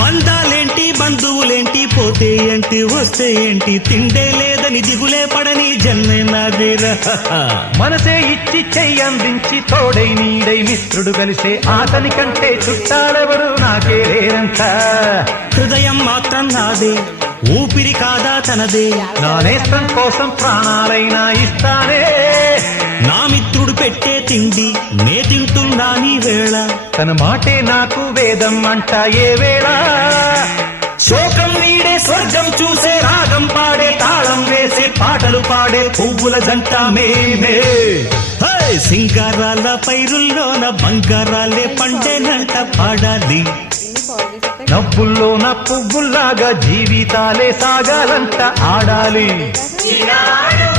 బంధాలేంటి బంధువులేంటి పోతే ఏంటి వస్తే ఏంటి తిండే లేదని దిగులే పడని జన్మే నాదేరా మనసే ఇచ్చి చెయ్యందించి తోడై నీడై మిత్రుడు కలిసే అతని కంటే చుట్టాలెవరు నాకే లేరంట హృదయం మాత్రం నాదే ఊపిరి కాదా తనదే నా నేస్తం కోసం ప్రాణాలైనా ఇస్తానే నా మిత్రుడు పెట్టే తిండి నే తింటున్నా నీ వేళ తన మాటే నాకు వేదం అంట ఏ వేళ శోకం వీడే స్వర్గం చూసే రాగం పాడే తాళం వేసే పాటలు పాడే పువ్వుల జంట మేమే సింగారాల పైరుల్లోన బంగారాలే పండేనంట పాడాలి నవ్వుల్లోన పువ్వుల్లాగా జీవితాలే సాగాలంట ఆడాలి ఈనాడు